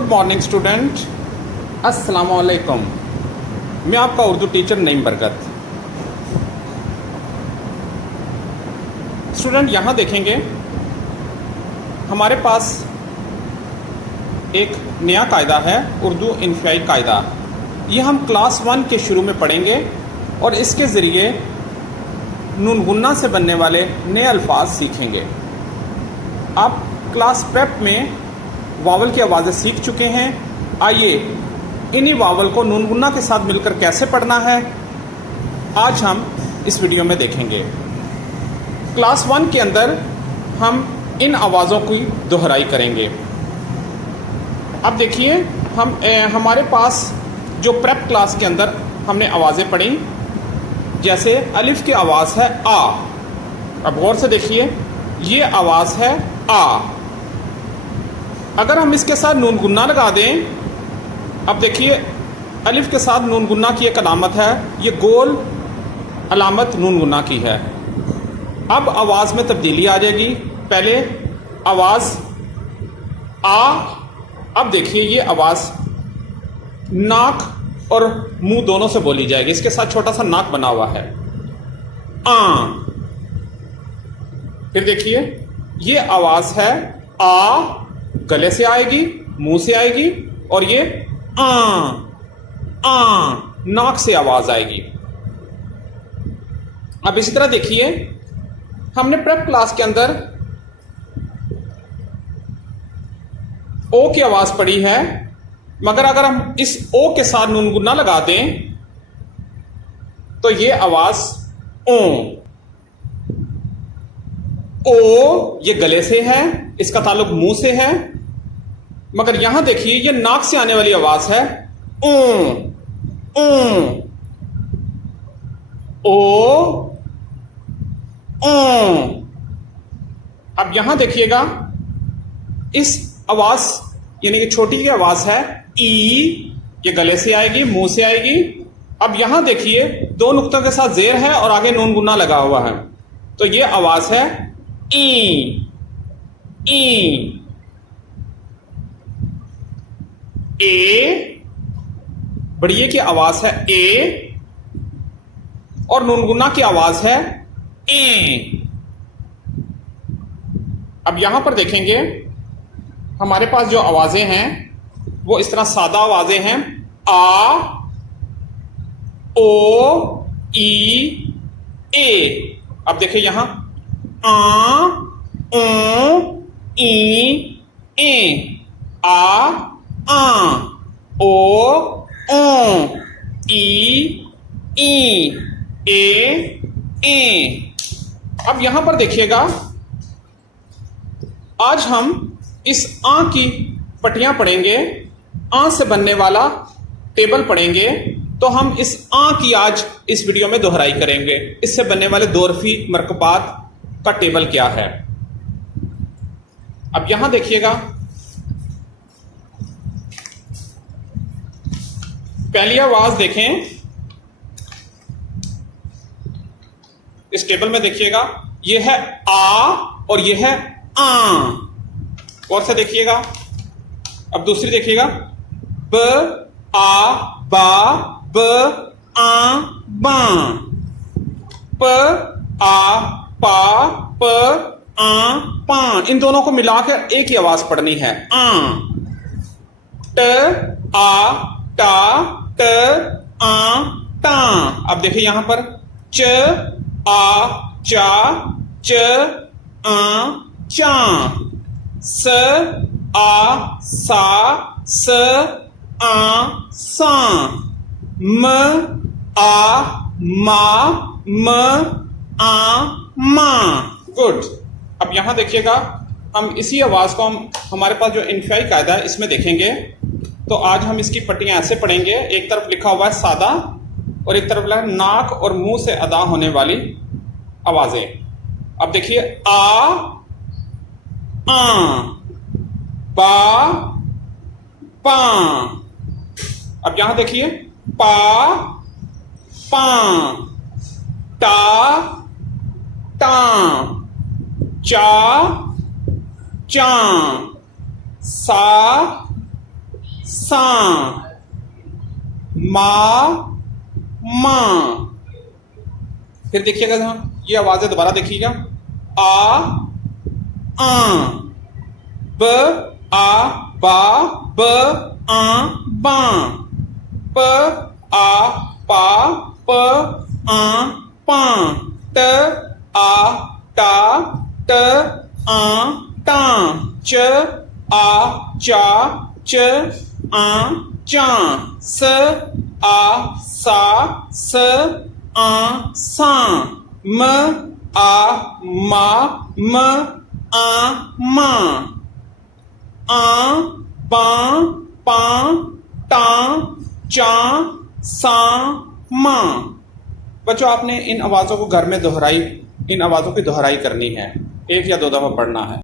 Good morning student, अस्सलाम वालेकुम। मैं आपका उर्दू टीचर नईम बरकत। स्टूडेंट यहाँ देखेंगे हमारे पास एक नया कायदा है, उर्दू इंफियाई कायदा। ये हम क्लास 1 के शुरू में पढ़ेंगे और इसके ज़रिए नून गुन्ना से बनने वाले नए अल्फाज सीखेंगे। आप क्लास प्रेप में वावल की आवाज़ें सीख चुके हैं। आइए इन्हीं वावल को नून गुन्ना के साथ मिलकर कैसे पढ़ना है आज हम इस वीडियो में देखेंगे। क्लास 1 के अंदर हम इन आवाज़ों की दोहराई करेंगे। अब देखिए हमारे पास जो प्रेप क्लास के अंदर हमने आवाज़ें पढ़ी, जैसे अलिफ की आवाज़ है आ। अब गौर से देखिए, ये आवाज़ है आ। अगर हम इसके साथ नून गुन्ना लगा दें, अब देखिए अलिफ के साथ नून गुन्ना की एक अलामत है, ये गोल अलामत नून गुन्ना की है। अब आवाज़ में तब्दीली आ जाएगी। पहले आवाज़ आ, अब देखिए ये आवाज़ नाक और मुंह दोनों से बोली जाएगी। इसके साथ छोटा सा नाक बना हुआ है, आ। फिर देखिए ये आवाज़ है आ, गले से आएगी, मुंह से आएगी, और ये आ नाक से आवाज़ आएगी। अब इसी तरह देखिए हमने प्रेप क्लास के अंदर ओ की आवाज़ पढ़ी है, मगर अगर हम इस ओ के साथ नून गुन्ना लगा दें तो ये आवाज़ ओ ये गले से है, इसका ताल्लुक मुंह से है, मगर यहां देखिए ये नाक से आने वाली आवाज़ है ओ। अब यहां देखिएगा इस आवाज़ यानी कि छोटी की आवाज़ है ई, ये गले से आएगी, मुंह से आएगी। अब यहां देखिए दो नुक्तों के साथ जेर है और आगे नून गुन्ना लगा हुआ है, तो ये आवाज़ है ई। ए, बढ़िए की आवाज़ है ए, और नून गुन्ना की आवाज़ है ए। अब यहां पर देखेंगे हमारे पास जो आवाज़ें हैं वो इस तरह सादा आवाज़ें हैं, आ, ओ, ई, ए। अब देखिए यहां आ, ओ, ई, ए, आ, ओ, ई, ए। अब यहां पर देखिएगा आज हम इस आ की पट्टियां पढ़ेंगे, आ से बनने वाला टेबल पढ़ेंगे। तो हम इस आ की आज इस वीडियो में दोहराई करेंगे। इससे बनने वाले दोरफी मरकबात का टेबल क्या है। अब यहां देखिएगा पहली आवाज देखें, इस टेबल में देखिएगा ये है आ और ये है आ। और से देखिएगा, अब दूसरी देखिएगा ब, आ, बा, ब, आ, बा, प, आ, पा, प, आ, पा। इन दोनों को मिलाकर एक ही आवाज पढ़नी है, आ। ट, आ, टा, ट, आ, टा। अब देखिए यहां पर च, आ, चा, च, आ, चा। स, आ, सा, स, आ, सा। म, आ, मा, म, आ, मा। गुड। अब यहां देखिएगा हम इसी आवाज को हमारे पास जो इंफियाई कायदा है इसमें देखेंगे। तो आज हम इसकी पट्टियां ऐसे पढ़ेंगे, एक तरफ लिखा हुआ है सादा और एक तरफ लिखा है नाक और मुंह से अदा होने वाली आवाजें। अब देखिए आ, बा, पा। अब यहां देखिए पा, पा, टा, टा, चा, चा, सा, सा, मा, मा। फिर देखिएगा जहां ये आवाजें दोबारा देखिएगा, आ, ब, आ, बा, ब, आ, बा, प, आ, पा, प, आ, पा, त, आ, टा, ट, आ, टा, च, आ, चा, च, आ, चा, स, आ, सा, स, आ, सा, म, आ, मा, म, आ, मा, आ, बा, पा, टा, चा, सा, मा। बच्चों आपने इन आवाजों को घर में दोहराई, इन आवाजों की दोहराई करनी है, एक या दो दफा पढ़ना है।